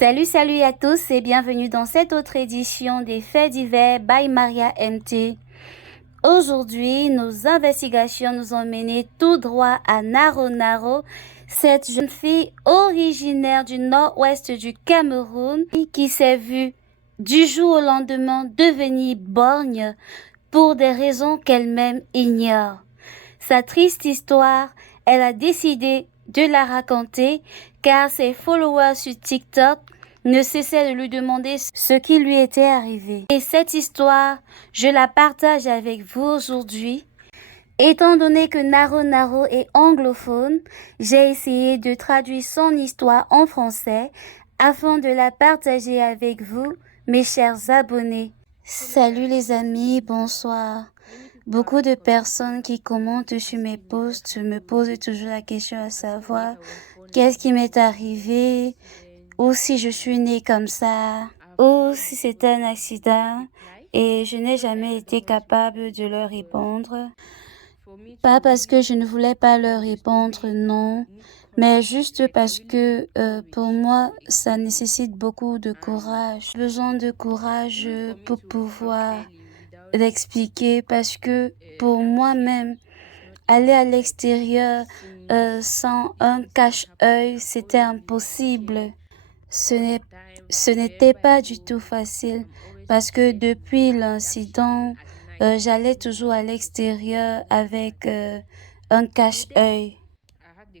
Salut à tous et bienvenue dans cette autre édition des Faits divers by Maria MT. Aujourd'hui, nos investigations nous ont mené tout droit à Naro Naro, cette jeune fille originaire du nord-ouest du Cameroun qui s'est vue du jour au lendemain devenir borgne pour des raisons qu'elle-même ignore. Sa triste histoire, elle a décidé de la raconter car ses followers sur TikTok ne cessaient de lui demander ce qui lui était arrivé. Et cette histoire, je la partage avec vous aujourd'hui. Étant donné que Naro Naro est anglophone, j'ai essayé de traduire son histoire en français afin de la partager avec vous, mes chers abonnés. Salut les amis, bonsoir. Beaucoup de personnes qui commentent sur mes posts me posent toujours la question à savoir qu'est-ce qui m'est arrivé, ou si je suis née comme ça, ou si c'est un accident, et je n'ai jamais été capable de leur répondre. Pas parce que je ne voulais pas leur répondre, non, mais juste parce que pour moi, ça nécessite beaucoup de courage. J'ai besoin de courage pour pouvoir l'expliquer parce que pour moi-même, aller à l'extérieur sans un cache-œil, c'était impossible. Ce n'était pas du tout facile parce que depuis l'incident, j'allais toujours à l'extérieur avec un cache-œil.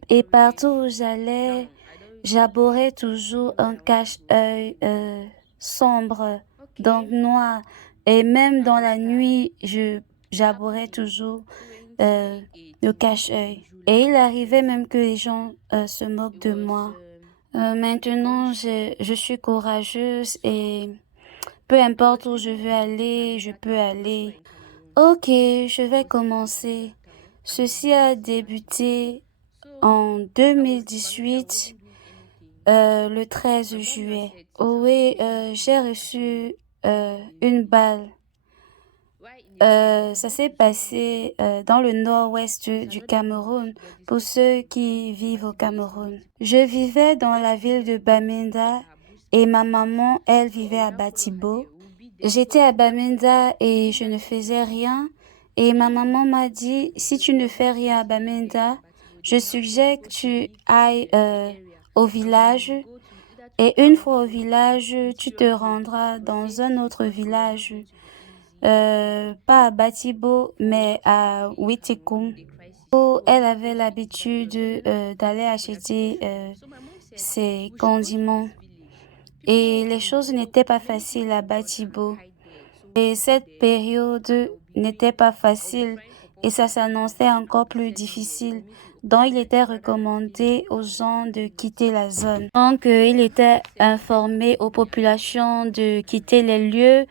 Et partout où j'allais, j'arborais toujours un cache-œil sombre, donc noir. Et même dans la nuit, j'arborais toujours le cache-œil. Et il arrivait même que les gens se moquent de moi. Maintenant, je suis courageuse et peu importe où je veux aller, je peux aller. Ok, je vais commencer. Ceci a débuté en 2018, le 13 juillet. Oui, j'ai reçu une balle. Ça s'est passé dans le nord-ouest du Cameroun, pour ceux qui vivent au Cameroun. Je vivais dans la ville de Bamenda et ma maman, elle vivait à Batibo. J'étais à Bamenda et je ne faisais rien. Et ma maman m'a dit, si tu ne fais rien à Bamenda, je suggère que tu ailles au village. Et une fois au village, tu te rendras dans un autre village. Pas à Batibo, mais à Witikoum, où elle avait l'habitude d'aller acheter ses condiments. Et les choses n'étaient pas faciles à Batibo. Et cette période n'était pas facile et ça s'annonçait encore plus difficile. Donc, il était recommandé aux gens de quitter la zone. Donc, il était informé aux populations de quitter les lieux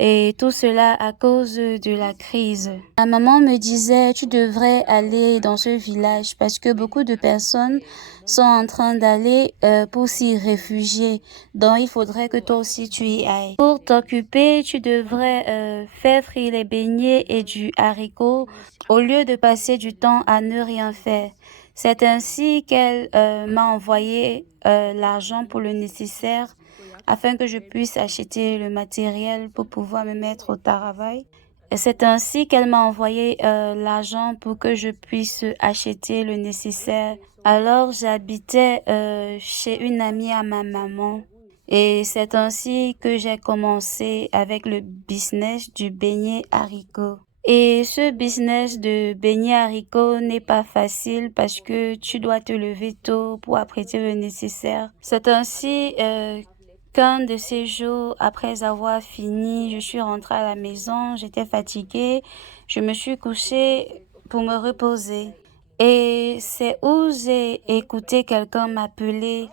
et tout cela à cause de la crise. Ma maman me disait, tu devrais aller dans ce village parce que beaucoup de personnes sont en train d'aller pour s'y réfugier. Donc, il faudrait que toi aussi tu y ailles. Pour t'occuper, tu devrais faire frire les beignets et du haricot au lieu de passer du temps à ne rien faire. C'est ainsi qu'elle m'a envoyé l'argent pour le nécessaire afin que je puisse acheter le matériel pour pouvoir me mettre au travail. Et c'est ainsi qu'elle m'a envoyé l'argent pour que je puisse acheter le nécessaire. Alors j'habitais chez une amie à ma maman. Et c'est ainsi que j'ai commencé avec le business du beignet haricot. Et ce business de beignet haricot n'est pas facile parce que tu dois te lever tôt pour apprêter le nécessaire. C'est ainsi qu'un de ces jours, après avoir fini, je suis rentrée à la maison, j'étais fatiguée, je me suis couchée pour me reposer. Et c'est où j'ai écouté quelqu'un m'appeler.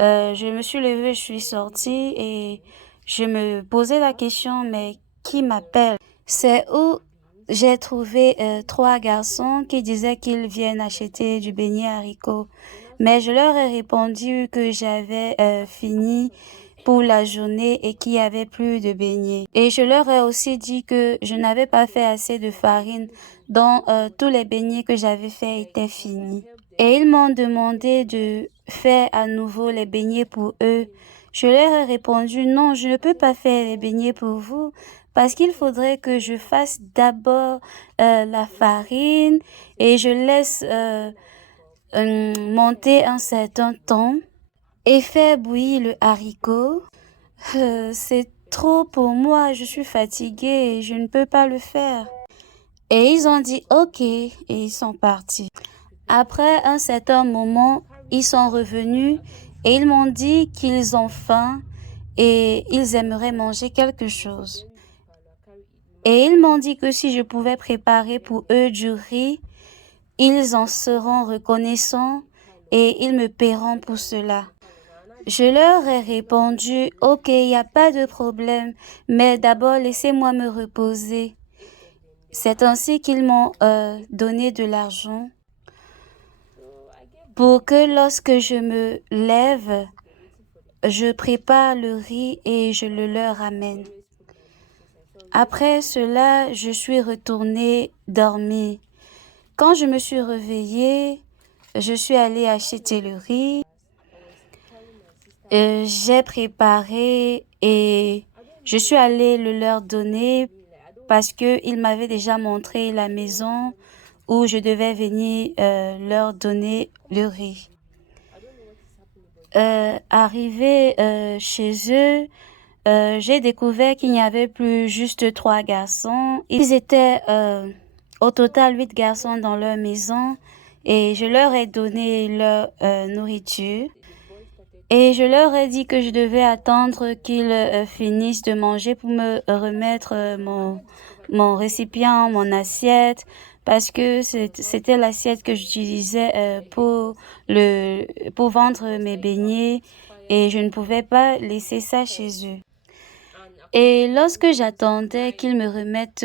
Je me suis levée, je suis sortie et je me posais la question, mais qui m'appelle? C'est où j'ai trouvé trois garçons qui disaient qu'ils viennent acheter du beignet haricot. Mais je leur ai répondu que j'avais fini pour la journée et qu'il n'y avait plus de beignets. Et je leur ai aussi dit que je n'avais pas fait assez de farine, donc tous les beignets que j'avais faits étaient finis. Et ils m'ont demandé de faire à nouveau les beignets pour eux. Je leur ai répondu, non, je ne peux pas faire les beignets pour vous parce qu'il faudrait que je fasse d'abord la farine et je laisse monter un certain temps et faire bouillir le haricot. C'est trop pour moi, je suis fatiguée et je ne peux pas le faire. Et ils ont dit OK et ils sont partis. Après un certain moment, ils sont revenus et ils m'ont dit qu'ils ont faim et ils aimeraient manger quelque chose. Et ils m'ont dit que si je pouvais préparer pour eux du riz, ils en seront reconnaissants et ils me paieront pour cela. Je leur ai répondu, OK, il n'y a pas de problème, mais d'abord laissez-moi me reposer. C'est ainsi qu'ils m'ont donné de l'argent pour que lorsque je me lève, je prépare le riz et je le leur amène. Après cela, je suis retournée dormir. Quand je me suis réveillée, je suis allée acheter le riz. J'ai préparé et je suis allée le leur donner parce qu'ils m'avaient déjà montré la maison où je devais venir leur donner le riz. Arrivé chez eux, j'ai découvert qu'il n'y avait plus juste 3 garçons. Ils étaient au total 8 garçons dans leur maison et je leur ai donné leur nourriture. Et je leur ai dit que je devais attendre qu'ils finissent de manger pour me remettre mon récipient, mon assiette, parce que c'était l'assiette que j'utilisais pour vendre mes beignets et je ne pouvais pas laisser ça chez eux. Et lorsque j'attendais qu'ils me remettent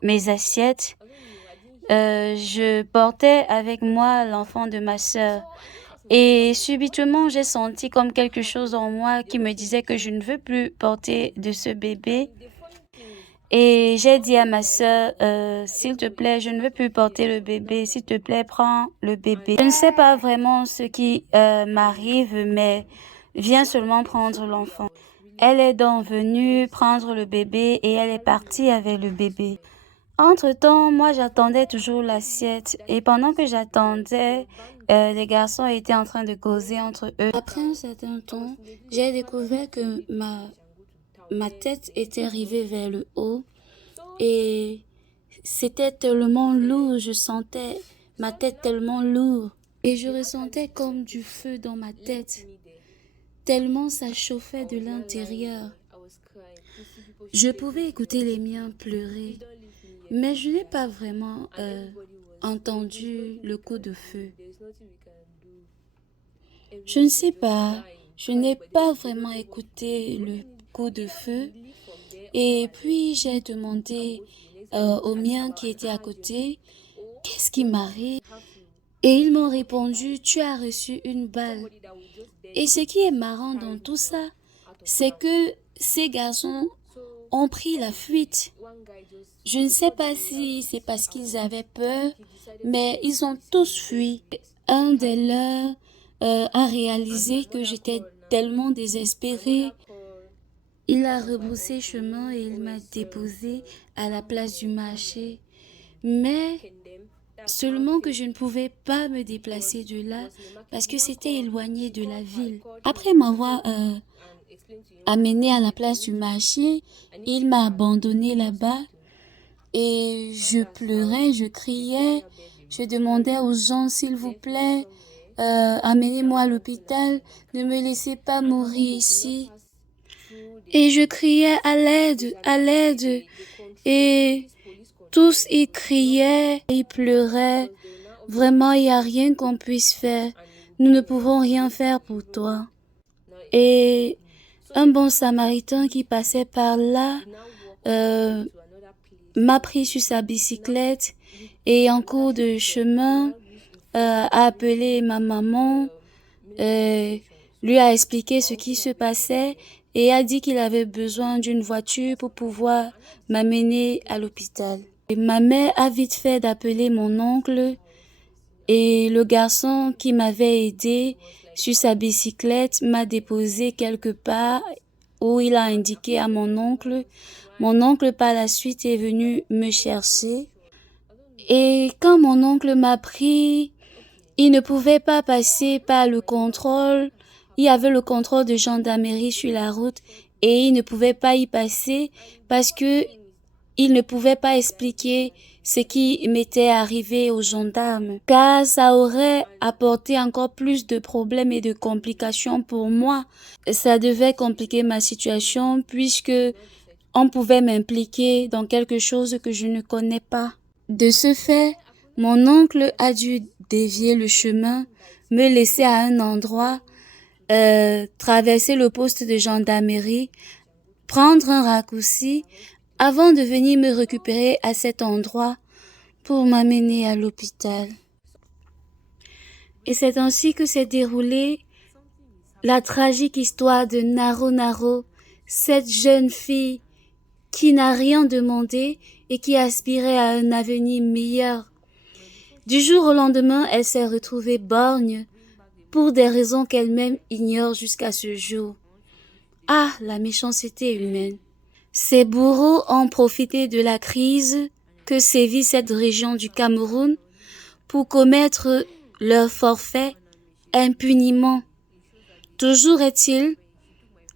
mes assiettes, je portais avec moi l'enfant de ma sœur. Et subitement, j'ai senti comme quelque chose en moi qui me disait que je ne veux plus porter de ce bébé. Et j'ai dit à ma sœur, s'il te plaît, je ne veux plus porter le bébé. S'il te plaît, prends le bébé. Je ne sais pas vraiment ce qui m'arrive, mais viens seulement prendre l'enfant. Elle est donc venue prendre le bébé et elle est partie avec le bébé. Entre-temps, moi, j'attendais toujours l'assiette et pendant que j'attendais, les garçons étaient en train de causer entre eux. Après un certain temps, j'ai découvert que ma tête était rivée vers le haut et c'était tellement lourd, je sentais ma tête tellement lourde et je ressentais comme du feu dans ma tête, tellement ça chauffait de l'intérieur. Je pouvais écouter les miens pleurer. Mais je n'ai pas vraiment entendu le coup de feu. Je ne sais pas, je n'ai pas vraiment écouté le coup de feu. Et puis j'ai demandé aux miens qui étaient à côté, qu'est-ce qui m'arrive? Et ils m'ont répondu, tu as reçu une balle. Et ce qui est marrant dans tout ça, c'est que ces garçons ont pris la fuite. Je ne sais pas si c'est parce qu'ils avaient peur, mais ils ont tous fui. Un des leurs a réalisé que j'étais tellement désespérée. Il a rebroussé chemin et il m'a déposé à la place du marché. Mais seulement que je ne pouvais pas me déplacer de là parce que c'était éloigné de la ville. Après m'avoir amené à la place du marché, il m'a abandonné là-bas. Et je pleurais, je criais, je demandais aux gens, s'il vous plaît, amenez-moi à l'hôpital, ne me laissez pas mourir ici. Et je criais à l'aide, à l'aide. Et tous y criaient, ils pleuraient. Vraiment, il n'y a rien qu'on puisse faire. Nous ne pouvons rien faire pour toi. Et un bon samaritain qui passait par là, m'a pris sur sa bicyclette et en cours de chemin a appelé ma maman, lui a expliqué ce qui se passait et a dit qu'il avait besoin d'une voiture pour pouvoir m'amener à l'hôpital. Et ma mère a vite fait d'appeler mon oncle Et le garçon qui m'avait aidé sur sa bicyclette m'a déposé quelque part où il a indiqué à mon oncle. Mon oncle par la suite est venu me chercher. Et quand mon oncle m'a pris, il ne pouvait pas passer par le contrôle. Il y avait le contrôle de gendarmerie sur la route et il ne pouvait pas y passer parce que il ne pouvait pas expliquer ce qui m'était arrivé aux gendarmes, car ça aurait apporté encore plus de problèmes et de complications pour moi. Ça devait compliquer ma situation puisque on pouvait m'impliquer dans quelque chose que je ne connais pas. De ce fait, mon oncle a dû dévier le chemin, me laisser à un endroit, traverser le poste de gendarmerie, prendre un raccourci avant de venir me récupérer à cet endroit pour m'amener à l'hôpital. Et c'est ainsi que s'est déroulée la tragique histoire de Naro Naro, cette jeune fille qui n'a rien demandé et qui aspirait à un avenir meilleur. Du jour au lendemain, elle s'est retrouvée borgne pour des raisons qu'elle-même ignore jusqu'à ce jour. Ah, la méchanceté humaine. Ces bourreaux ont profité de la crise que sévit cette région du Cameroun pour commettre leur forfait impuniment. Toujours est-il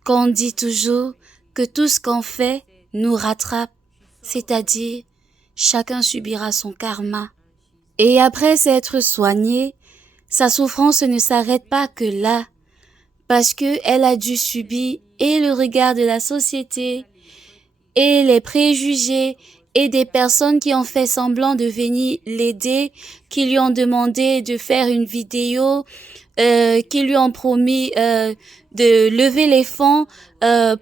qu'on dit toujours que tout ce qu'on fait nous rattrape, c'est-à-dire chacun subira son karma. Et après s'être soigné, sa souffrance ne s'arrête pas que là, parce que elle a dû subir et le regard de la société, et les préjugés et des personnes qui ont fait semblant de venir l'aider, qui lui ont demandé de faire une vidéo, qui lui ont promis de lever les fonds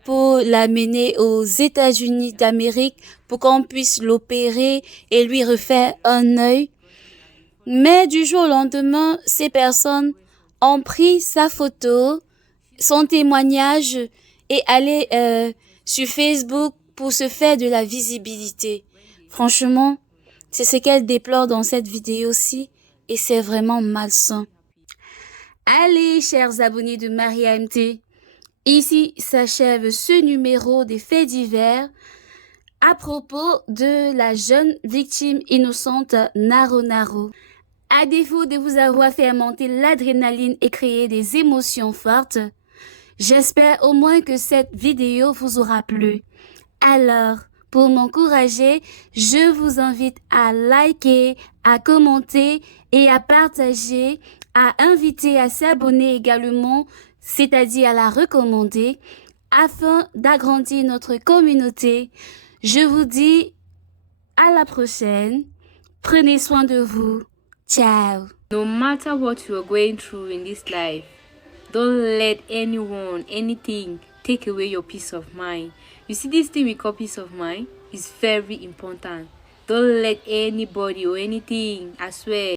pour l'amener aux États-Unis d'Amérique pour qu'on puisse l'opérer et lui refaire un œil. Mais du jour au lendemain, ces personnes ont pris sa photo, son témoignage et allé sur Facebook pour se faire de la visibilité. Franchement, c'est ce qu'elle déplore dans cette vidéo-ci et c'est vraiment malsain. Allez, chers abonnés de Maria MT, ici s'achève ce numéro des faits divers à propos de la jeune victime innocente Naro Naro. À défaut de vous avoir fait monter l'adrénaline et créer des émotions fortes, j'espère au moins que cette vidéo vous aura plu. Alors, pour m'encourager, je vous invite à liker, à commenter et à partager, à inviter à s'abonner également, c'est-à-dire à la recommander, afin d'agrandir notre communauté. Je vous dis à la prochaine. Prenez soin de vous. Ciao. No matter what you are going through in this life, don't let anyone, anything take away your peace of mind. You see, this thing we call peace of mind is very important. Don't let anybody or anything, I swear,